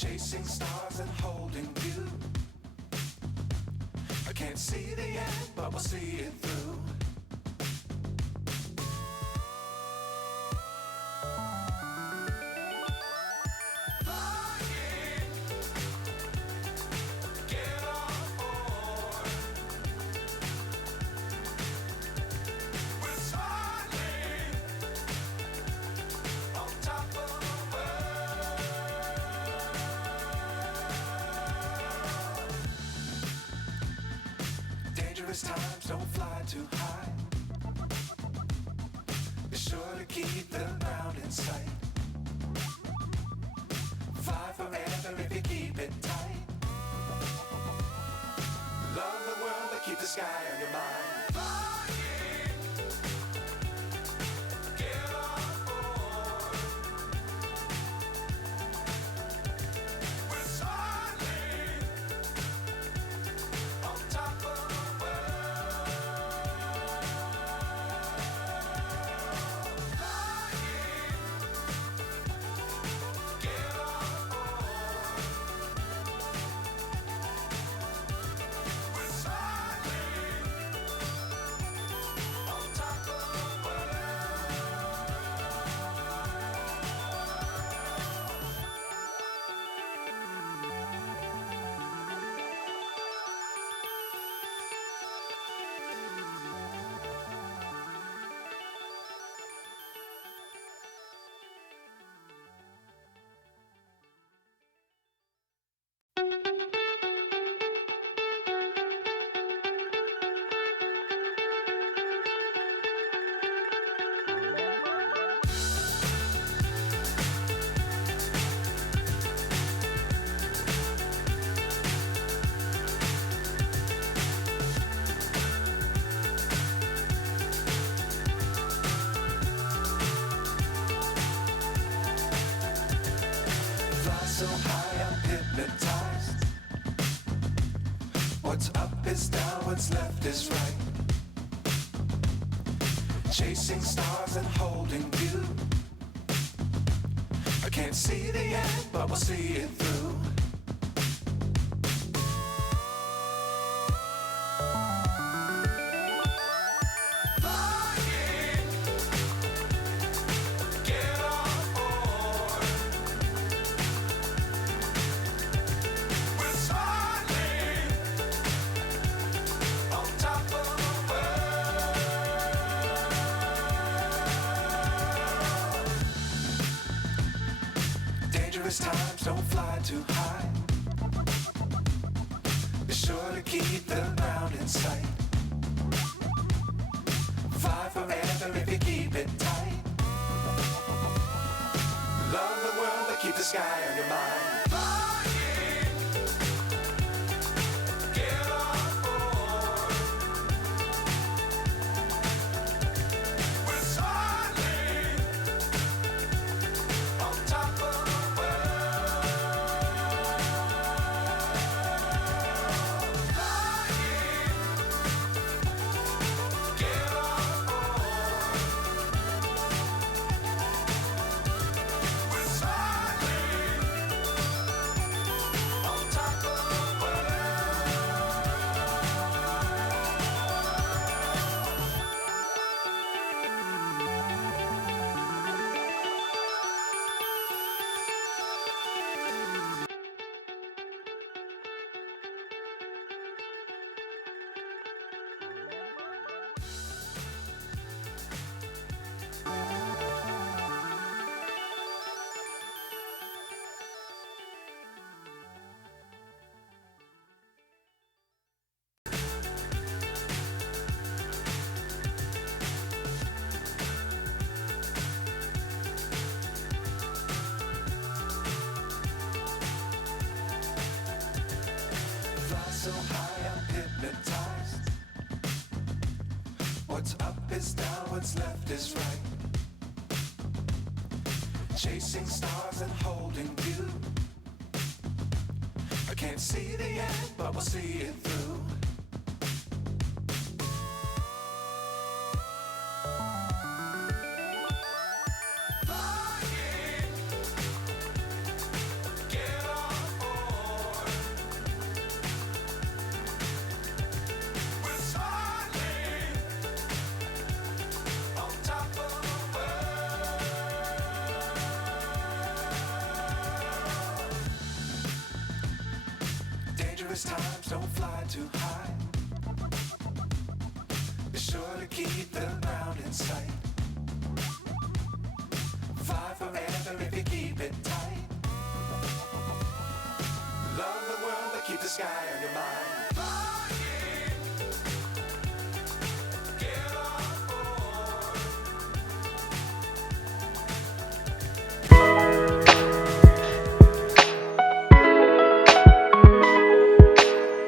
Chasing stars and holding you. I can't see the end, but we'll see it through. Flying, get on board. We're smiling on top of the world. Dangerous times, don't fly too high. Be sure to keep the ground in sight. Fly forever if you keep it tight. Love the world, but keep the sky on your mind. Flying, get on board. We're smiling on top of the world. Flying, get on board. We're smiling on top of the fly so high, I'm hypnotized. What's up is down, what's left is right. Chasing stars and holding you. I can't see the end, but we'll see it through. Flying, get on board. We're smiling on top of the world. Dangerous times, don't fly too high. Be sure to keep the ground in sight. Fly forever if you keep it tight. Love the world, but keep the sky on your mind. Flying, get on board. We're smiling on top of the world. Flying, get on board. We're smiling on top of the fly so high, I'm hypnotized. What's up is down, what's left is right. Chasing stars and holding you. I can't see the end, but we'll see it through. Flying, get on dangerous times, don't fly too high. Be sure to keep the ground in sight. Fly forever if you keep it tight. Love the world, but keep the sky on your mind.